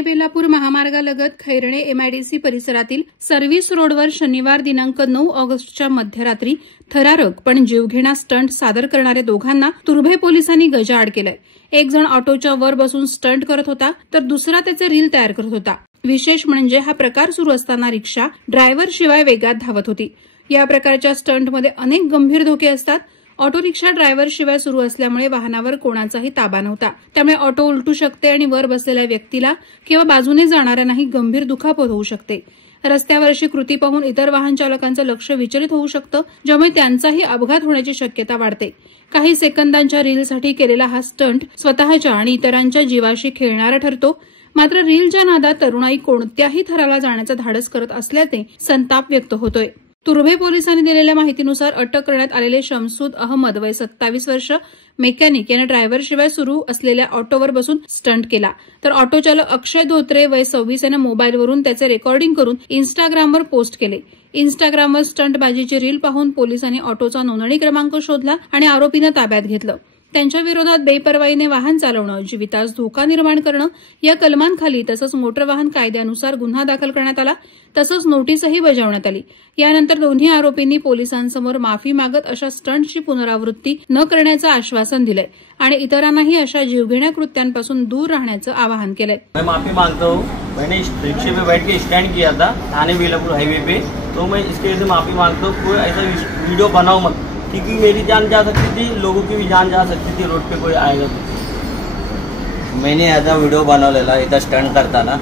ठाणे-बेलापूर महामार्गालगत Khairane MIDC परिसरातील service रोडवर शनिवार दिनांक 9 ऑगस्टच्या मध्यरात्री थरारक पण जीवघेणा स्टंट सादर करणाऱ्या दोघांना तुर्भे पोलिसांनी गजाआड केलंय। एक जण ऑटोच्या वर बसून स्टंट करत होता तर दुसरा त्याचे रील तयार करत होता। विशेष म्हणजे हा प्रकार सुरू असताना रिक्षा ड्रायव्हर शिवाय वेगात धावत होती। या प्रकारच्या स्टंटमध्ये अनेक गंभीर धोके असतात। ऑटो रिक्षा ड्रायव्हर शिवाय सुरू असल्यामुळे वाहनावर कोणाचाही ताबा नव्हता, त्यामुळे ऑटो उलटू शकते आणि वर बसलेल्या व्यक्तीला किंवा बाजूने जाणाऱ्यांनाही गंभीर दुखापत होऊ शकते। रस्त्यावर अशी कृती पाहून इतर वाहन चालकांचं लक्ष विचलित होऊ शकतं, ज्यामुळे त्यांचाही अपघात होण्याची शक्यता वाढते। काही सेकंदांच्या रीलसाठी केलेला हा स्टंट स्वतःच्या आणि इतरांच्या जीवाशी खेळणारा ठरतो। मात्र रीलच्या नादात तरुणाई कोणत्याही थराला जाण्याचं धाडस करत असल्याने संताप व्यक्त होतोय। तुर्भे पोलिसांनी दिलेल्या माहितीनुसार अटक करण्यात आलेले शमसूद अहमद वय 27 वर्ष मेकॅनिक याने ड्रायव्हर शिवाय सुरू असलेल्या ऑटोवर बसून स्टंट केला, तर ऑटो चालक अक्षय धोत्रे वय 26 याने मोबाईलवरून त्याचे रेकॉर्डिंग करून इन्स्टाग्रामवर पोस्ट केले। इन्स्टाग्रामवर स्टंटबाजीची रील पाहून पोलिसांनी ऑटोचा नोंदणी क्रमांक शोधला आणि आरोपींना ताब्यात घेतलं। त्यांच्या विरोधात बेपर्वाईने वाहन चालवणं, जीवितास धोका निर्माण करणं या कलमांखाली तसंच मोटर वाहन कायद्यानुसार गुन्हा दाखल करण्यात आला, तसंच नोटीसही बजावण्यात आली। यानंतर दोन्ही आरोपींनी पोलिसांसमोर माफी मागत अशा स्टंटची पुनरावृत्ती न करण्याचं आश्वासन दिलंय आणि इतरांनाही अशा जीवघेण्या कृत्यांपासून दूर राहण्याचं आवाहन केलंय। मैं माफी मांगता हूँ। मैंने रिक्शे पे बैठ के स्टैंड किया था ठाणे बेलापुर हाईवे पे, तो मैं इसके लिए माफी मांगता हूँ। कोई ऐसा वीडियो बनाओ मत, क्योंकि मेरी जान जा सकती थी, लोगों की भी जान जा सकती थी। रोड पे कोई आएगा तो मैंने याचा व्हिडिओ बनवलेला इथं स्टंट करताना,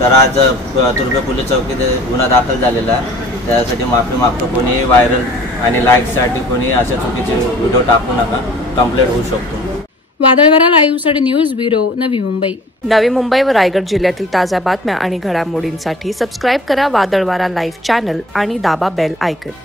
तर आज तुर्भे पोलीस चौकीत गुन्हा दाखल झालेला आहे। त्यासाठी माफी मागतो। कोणी व्हायरल आणि लाईकसाठी कोणी अशा चुकीचे व्हिडिओ टाकू नका, कंप्लेंट होऊ शकतो। वादळवारा लाईव्हसाठी न्यूज ब्युरो, नवी मुंबई। नवी मुंबई व रायगड जिल्ह्यातील ताज्या बातम्या आणि घडामोडींसाठी सबस्क्राईब करा वादळवारा लाईव्ह चॅनल आणि दाबा बेल आयकॉन।